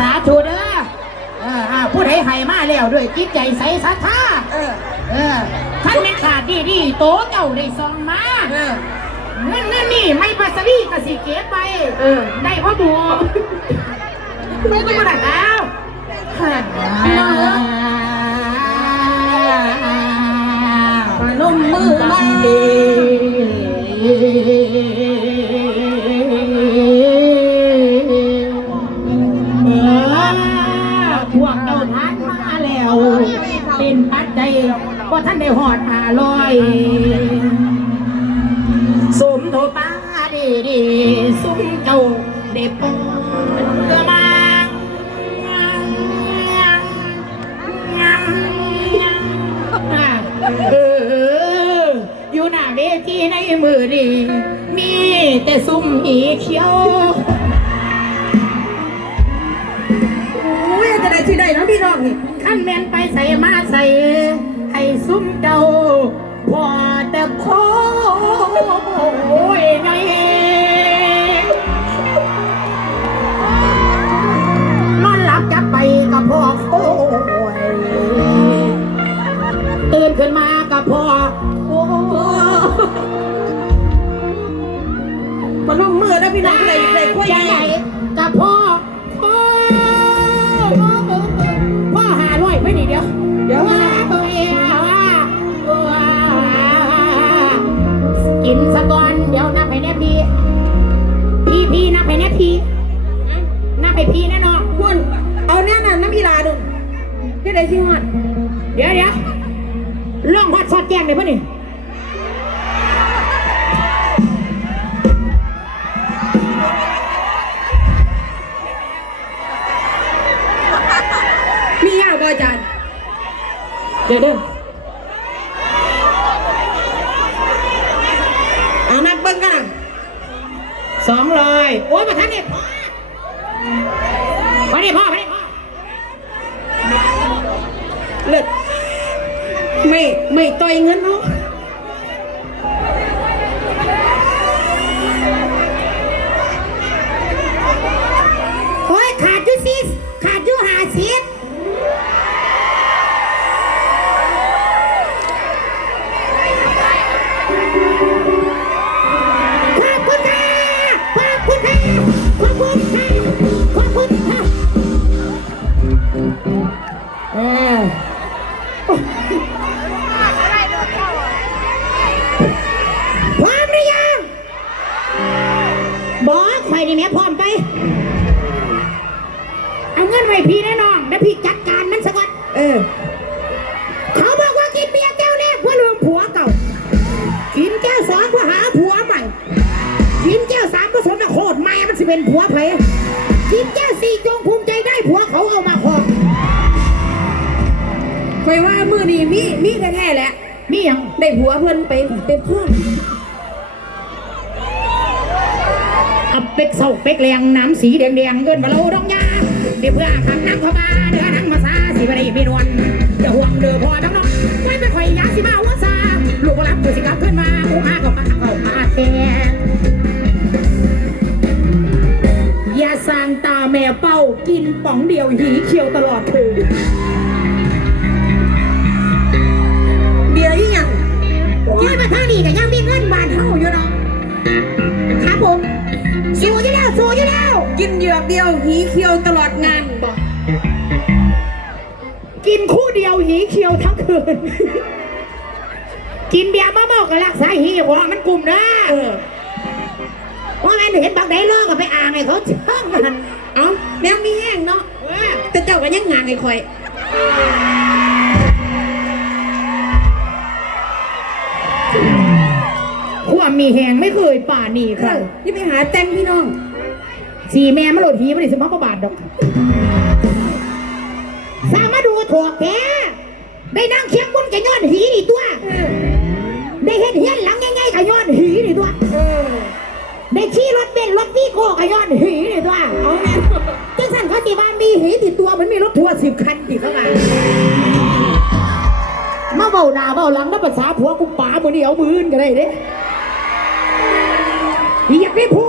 สาธุเด้อเอออ่าผู้ใดให้มาแล้วด้วยจิตใจใสศรัทธาเออ เออท่านไม่ขาดดีดีโตเจ้าได้ซองมาเออ เงินนั่นนี่ไม่ปัสรีกสิเก็บไปเออ ได้พ่อบัวไม่ต้องมาดักเอาขาดปนมมือมา ท่านได้หอดมาลอย สมโทป้าดีดีสุมเจ้าได้ปองเพื่อมาเอออยู่หน้าเวทีในมือดี มีแต่ซุ่มหีเขียวโอ้ยจะได้ที่ใดเนาะพี่น้องนี่ขั้นแมนไปใส่มาใส่ ให้ซุ่มเจ้าพอแต่โคยไงนอนหลับจะไปกับพ่อโอ้ยตื่นขึ้นมากับพ่อโอ้ยปนมมือนะพี่น้องได้ได้คุยใจใหญ่กับพ่อพ่อพ่อหาร้อยไว้นี่เดียว เดี๋ยว ที่ใดที่ฮอด เดี๋ยวเดี๋ยวล่องฮอดสอดแจ้งเลยป่ะนี่มียาวบ่อาจารย์เดี๋ยวเดี๋ยวเอานับเบิ่งกันนะสองร้อยโอ้ยประธานนี่พ่อมาดิพ่อมาดิพ่อ เลิศไม่ไม่ต่อยเงินเนาะโอ้ยขาดอยู่สิขาดอยู่หาสิบขอบคุณค่ะขอบคุณค่ะขอบคุณค่ะขอบคุณค่ะเออ นี่แม่พร้อมไป เอาเงินไว้พี่แน่นอนแล้วพี่จัดการมันซะก่อนเออ เขาบอกว่ากินเบียร์แก้วแรกเพื่อรวมผัวเก่า กินแก้วสองเพื่อหาผัวใหม่ กินแก้วสามผสมกับโคตรใหม่มันสิเป็นผัวไผกินแก้วสี่จงภูมิใจได้ผัวเขาเอามาครองคอยว่ามือนี้มีมีแท้ๆแหละมีอย่างได้ผัวเพิ่นไปเป็นเพื่อน เอาเป็กเศร้าเป็กแรงน้ำสีแดงแดงเงินมาโลดองยาเดี๋ยวเพื่อขังน้ำเข้ามาเดือนังมาซาสิบรีไม่รวนจะห่วงเดือพอทั้งน้องไว้ไม่ค่อยยาสิมาหัวซาลูกรับตัวสิกลับขึ้นมาหูหาก็มาเข้ามาแทนยาสางตาแม่เป้ากินป๋องเดียวหีเขียวตลอดคืนเบียร์อีหยังยี่มาทางนี้ก็ยังมีเงินบาทเท่าอยู่ เหยือกเดียวหีเคียวตลอดงานบอกกินคู่เดียวหีเขียวทั้งคืน กินเบียร์มาเมาก็รักษาหีหัวมันกลุ่มนะเออว่าไงหนูเห็นบักไดเลิกกับไปอ่างไงเขาเชื่องมันเอาแนวมีแห้งเนาะเว้ยแต่เจ้าก็ยังงานไอ้คอยความมีแหงไม่เคยป่านี่เอค่ะอนี่ไปหาแต่งพี่น้อง สี่แม่มาโหลดหีมาดิสมองประบาทดอกสามาดูถูกแท้ได้นั่งเคียงบนกับย้อนหีนี่ตัว ได้เห็นเฮียนหลังง่ายๆกับย้อนหีนี่ตัวได้ขี่รถเบนซ์รถวีโก้กับย้อนหีนี่ตัวเอาแม่จังสันเขาสิว่านมีหีติดตัวเหมันมีรถทัวร์สิบคันติดเข้ามามาเบาหน้าเบาหลังนับภาษาผัวกูป๋ามือนี่เอามืออื่นกันได้เด้อยากได้ผั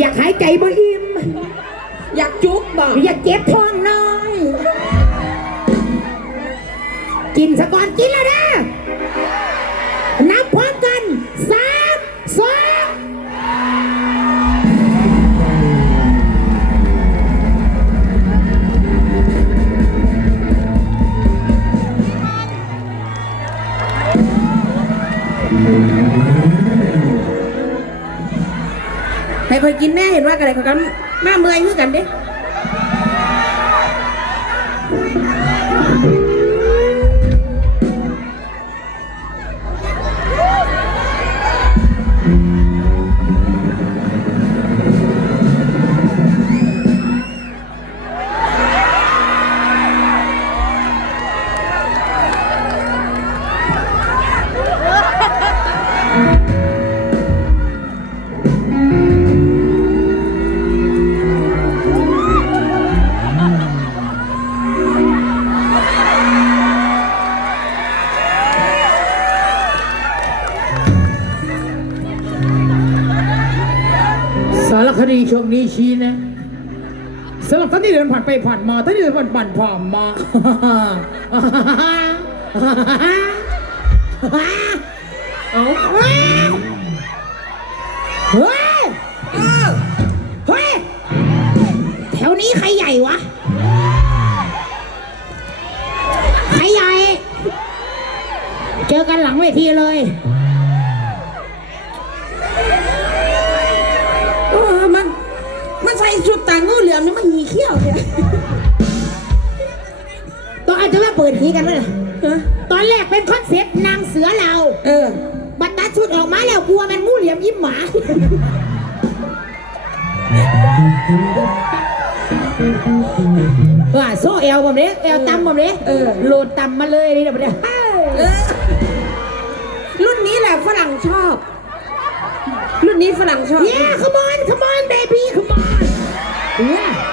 อยากหายใจบ่อิ่มอยากจุ๊บบ่อยากเจ็บท้องน้อย กินสะก่อนกินแล้วนะ คอยกินแน่เห็นว่ากันเลยเขากันหน้าเมื่อยคือกันเด้ ช่วงนี้ชี้นะสำหรับท่านที่เดินผ่านไปผ่านมาท่านที่เดินผ่านผ่านผ่านมาเอาเฮ้ยเฮ้ยเออเฮ้ยแถวนี้ใครใหญ่วะใครใหญ่ เจอกันหลังเวทีเลย ต่างงูเหลือมนี่มันหีเขี้ยวเนี่ยต้องอาจจะว่าเปิดทีกันไหมล่ะฮะตอนแรกเป็นคอนเซ็ปต์นางเสือเราเออ บัตรตัดชุดออกมาแล้วกลัวมันงูเหลี่ยมยิ้มหมา ว่าโซ่เอลผมเนี้ยเอลตำผมเนี้ยเออ โหลดตำมาเลยนี่เดี๋ยวผมเนี้ยเออรุ่นนี้แหละฝรั่งชอบ รุ่นนี้ฝรั่งชอบเย้ come on come on baby come Ooh.